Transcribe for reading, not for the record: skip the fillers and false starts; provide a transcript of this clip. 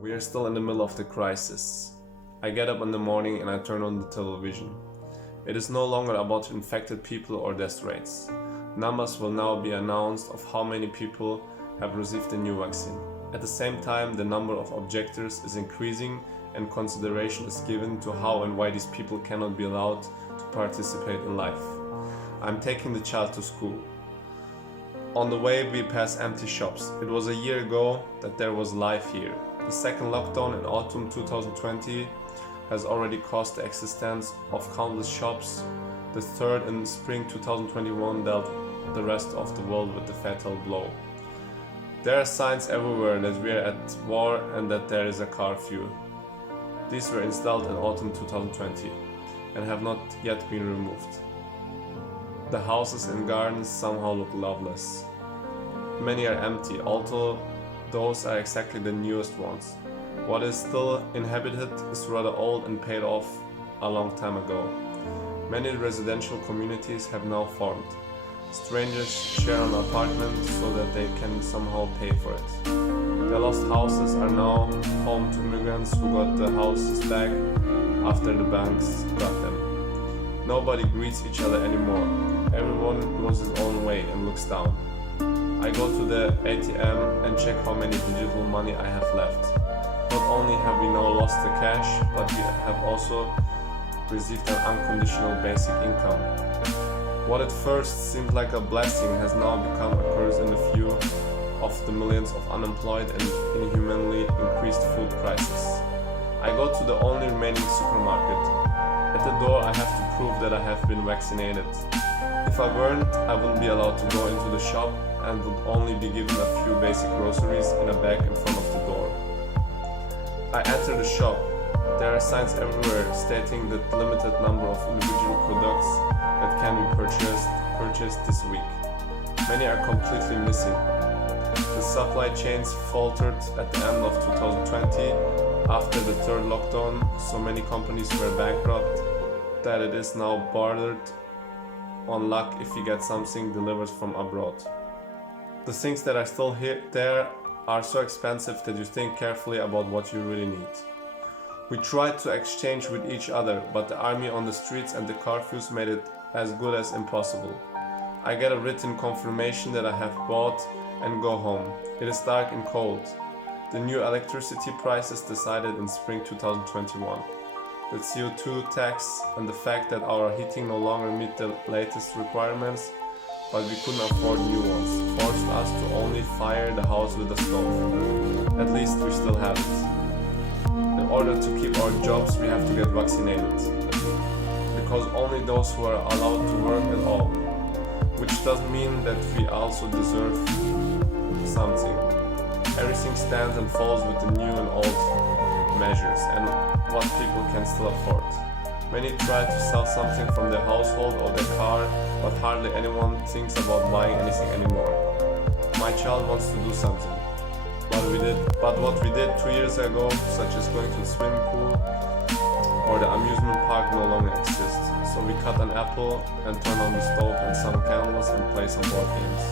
We are still in the middle of the crisis. I get up in the morning and I turn on the television. It is no longer about infected people or death rates. Numbers will now be announced of how many people have received the new vaccine. At the same time, the number of objectors is increasing and consideration is given to how and why these people cannot be allowed to participate in life. I'm taking the child to school. On the way we pass empty shops. It was a year ago that there was life here. The second lockdown in autumn 2020 has already caused the existence of countless shops. The third in spring 2021 dealt the rest of the world with the fatal blow. There are signs everywhere that we are at war and that there is a curfew. These were installed in autumn 2020 and have not yet been removed. The houses and gardens somehow look loveless. Many are empty, although those are exactly the newest ones. What is still inhabited is rather old and paid off a long time ago. Many residential communities have now formed. Strangers share an apartment so that they can somehow pay for it. The lost houses are now home to immigrants who got the houses back after the banks got them. Nobody greets each other anymore. Everyone goes his own way and looks down. I go to the ATM and check how many digital money I have left. Not only have we now lost the cash, but we have also received an unconditional basic income. What at first seemed like a blessing has now become a curse in the view of the millions of unemployed and inhumanly increased food prices. I go to the only remaining supermarket. At the door I have to prove that I have been vaccinated. If I weren't, I wouldn't be allowed to go into the shop and would only be given a few basic groceries in a bag in front of the door. I enter the shop. There are signs everywhere stating the limited number of individual products that can be purchased this week. Many are completely missing. The supply chains faltered at the end of 2020 after the third lockdown. So many companies were bankrupt that it is now bordered on luck if you get something delivered from abroad. The things that are still there are so expensive that you think carefully about what you really need. We tried to exchange with each other, but the army on the streets and the curfews made it as good as impossible. I get a written confirmation that I have bought and go home. It is dark and cold. The new electricity prices decided in spring 2021. The CO2 tax and the fact that our heating no longer meet the latest requirements, but we couldn't afford new ones, forced us to only fire the house with a stove. At least we still have it. In order to keep our jobs, we have to get vaccinated. Because only those who are allowed to work at all. Which doesn't mean that we also deserve something. Everything stands and falls with the new and old measures and what people can still afford. Many try to sell something from their household or their car, but hardly anyone thinks about buying anything anymore. My child wants to do something. But what we did 2 years ago, such as going to the swimming pool or the amusement park, no longer exists. So we cut an apple and turn on the stove and some candles and play some board games.